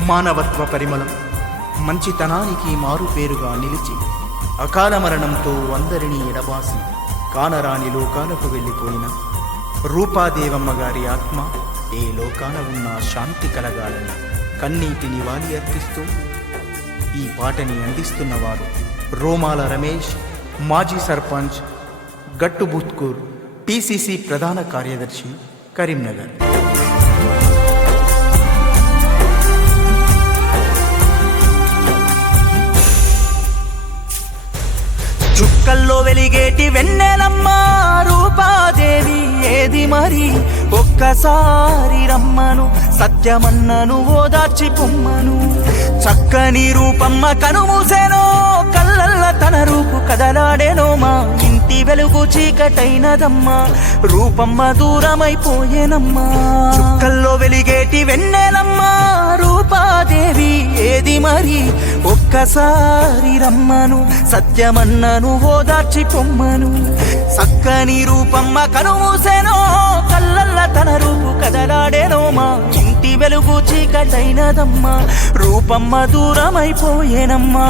మానవత్వ పరిమళం మంచితనానికి మారుపేరుగా నిలిచి అకాల మరణంతో అందరినీ ఎడబాసి కానరాని లోకాలకు వెళ్ళిపోయిన రూపాదేవమ్మ గారి ఆత్మ ఏ లోకాన ఉన్న శాంతి కలగాలని కన్నీటి నివాళి అర్పిస్తూ ఈ పాటని అందిస్తున్నవారు రోమాల రమేష్, మాజీ సర్పంచ్, గట్టుబుత్కూర్, పిసిసి ప్రధాన కార్యదర్శి, కరీంనగర్. చుక్కల్లో వెలిగేటి వెన్నెలమ్మ రూపాదేవి ఏది మరి, ఒక్కసారి రమ్మను సత్యమన్నను ఓదార్చి పొమ్మను. చక్కని రూపమ్మ కనుమూసెనో కళ్ళల్ల తన రూపు కదలాడేనో, మా ఇంటి వెలుగు చీకటైనదమ్మా రూపమ్మ దూరమైపోయేనమ్మా. చుక్కల్లో వెలిగేటి వెన్నెలమ్మ రూపాదేవి ఏది మరి, ఒక్కసారి రమ్మను సత్యమన్నను ఓదార్చి పొమ్మను. చక్కని రూపమ్మ కనుమూసెనో కళ్ళల్ల తన రూపు కదలాడేనో, మా ఇంటి వెలుగు చీకటైనదమ్మా రూపమ్మ దూరమైపోయేనమ్మా.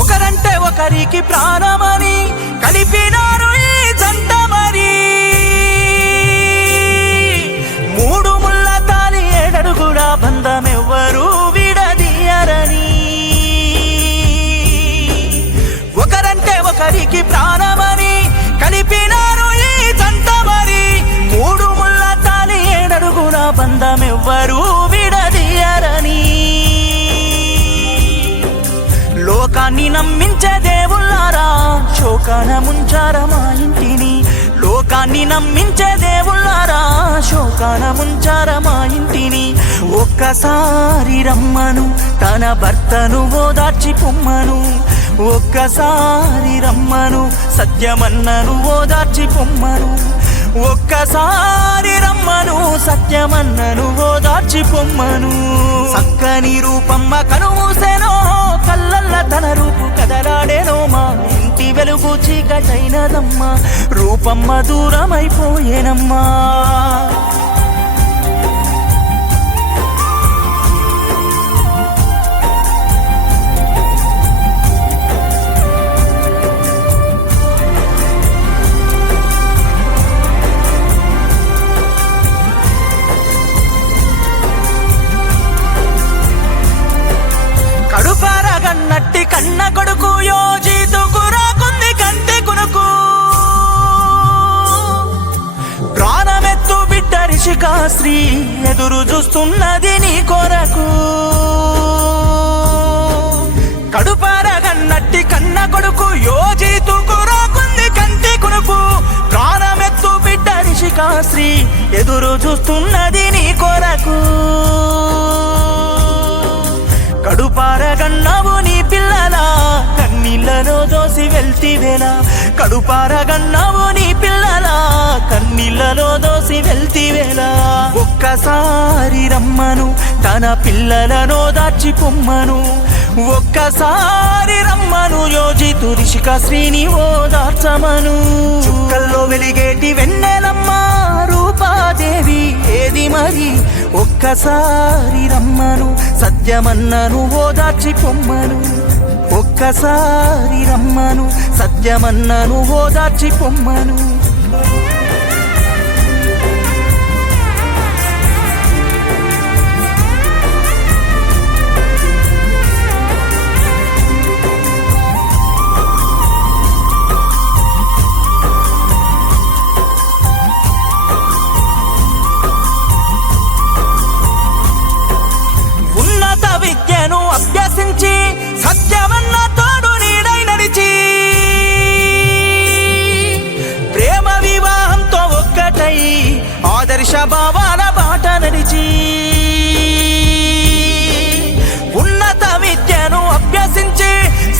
ఒకరంటే ఒకరికి ప్రాణమని కలిపినారు ఈ జంట మరి, మూడు ముళ్ళ తాలి ఏడడుగుడా బంధమెవ్వరూ విడదీయరని. ఒకరంటే ఒకరికి ప్రాణమని కలిపినారు ఈ జంట మరి, మూడు ముళ్ళ తాలి ఏడడుగుడా బంధమెవ్వరూ విడదీయరని. లోకాన్ని నమ్మించే దేవుళ్ళారా శోకాన ముంచారా మా ఇంటిని, లోకాన్ని నమ్మించే దేవుళ్ళారా శోకాన ముంచారా మా ఇంటిని. ఒక్కసారి రమ్మను తన భర్తను ఓదార్చి పొమ్మను, ఒక్కసారి రమ్మను సత్యమన్నను ఓదార్చి పొమ్మను. ఒక్కసారి రమ్మను సత్యమన్నను ఓదార్చి పొమ్మను. చక్కని రూపమ్మ కనుమూసెనో కళ్ళల్ల తన రూపు కదలాడేనో, మా ఇంటి వెలుగు చీకటైనదమ్మా రూపమ్మ దూరమైపోయేనమ్మా. కడుపారగన్నట్టి కన్న కొడుకు యోజితుకు రాకుంది కంటి కొనుకు, ప్రాణమెత్తు బిడ్డ రిషికాశ్రీ ఎదురు చూస్తున్నది నీ కొరకు. కడుపారగన్నట్టి కన్న కొడుకు యోజితుకు రాకుంది కంటి కొనుకు, ప్రాణమెత్తు బిడ్డ రిషికాశ్రీ ఎదురు చూస్తున్నది నీ కొరకు. కడుపారగన్నావు నీ పిల్లలా కన్నీళ్ళలో దోసి వెళ్తివేలా, కడుపారగన్నావు నీ పిల్లలా కన్నీళ్ళలో దోసి వెళ్తివేలా. ఒక్కసారి రమ్మను తన పిల్లలను దాచి పొమ్మను, ఒక్కసారి రమ్మను యోజితు రిషికాశ్రీని ఓదార్చమను. చుక్కల్లో వెలిగేటి వెన్నెలమ్మ రూపాదేవి ఏది మరి, ఒక్కసారి రమ్మను సత్యమన్నను ఓదార్చి పొమ్మను. ఒక్కసారి రమ్మను సత్యమన్నను ఓదార్చి పొమ్మను. విద్యను అభ్యసించి సత్యమన్న తోడు నీడై నడిచి, ప్రేమ వివాహంతో ఒక్కటై ఆదర్శ భావాల బాట నడిచి, ఉన్నత విద్యను అభ్యసించి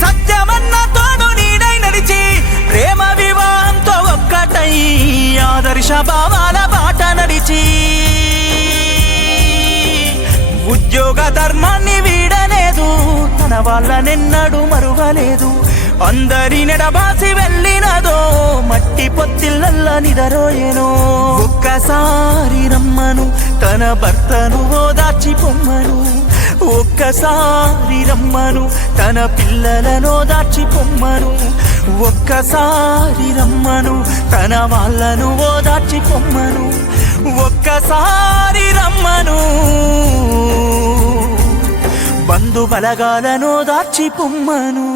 సత్యమన్న తోడు నీడై నడిచి, ప్రేమ వివాహంతో ఒక్కటై ఆదర్శ భావాల బాట నడిచి ఉద్యోగ ధర్మాన్ని వీడలేదు, తన వాళ్ళనెన్నడూ మరువలేదు. అందరి నెడబాసి వెళ్ళినదో మట్టి పొత్తిళ్ళల్లా నిదరోయెనో. ఒక్కసారి రమ్మను తన భర్తను ఓదార్చి పొమ్మను, ఒక్కసారి రమ్మను తన పిల్లలను ఓదార్చి పొమ్మను, ఒక్కసారి రమ్మను తన వాళ్ళను ఓదార్చి పొమ్మను, ఒక్కసారి రమ్మను బంధు బలగాలను ఓదార్చి పొమ్మను.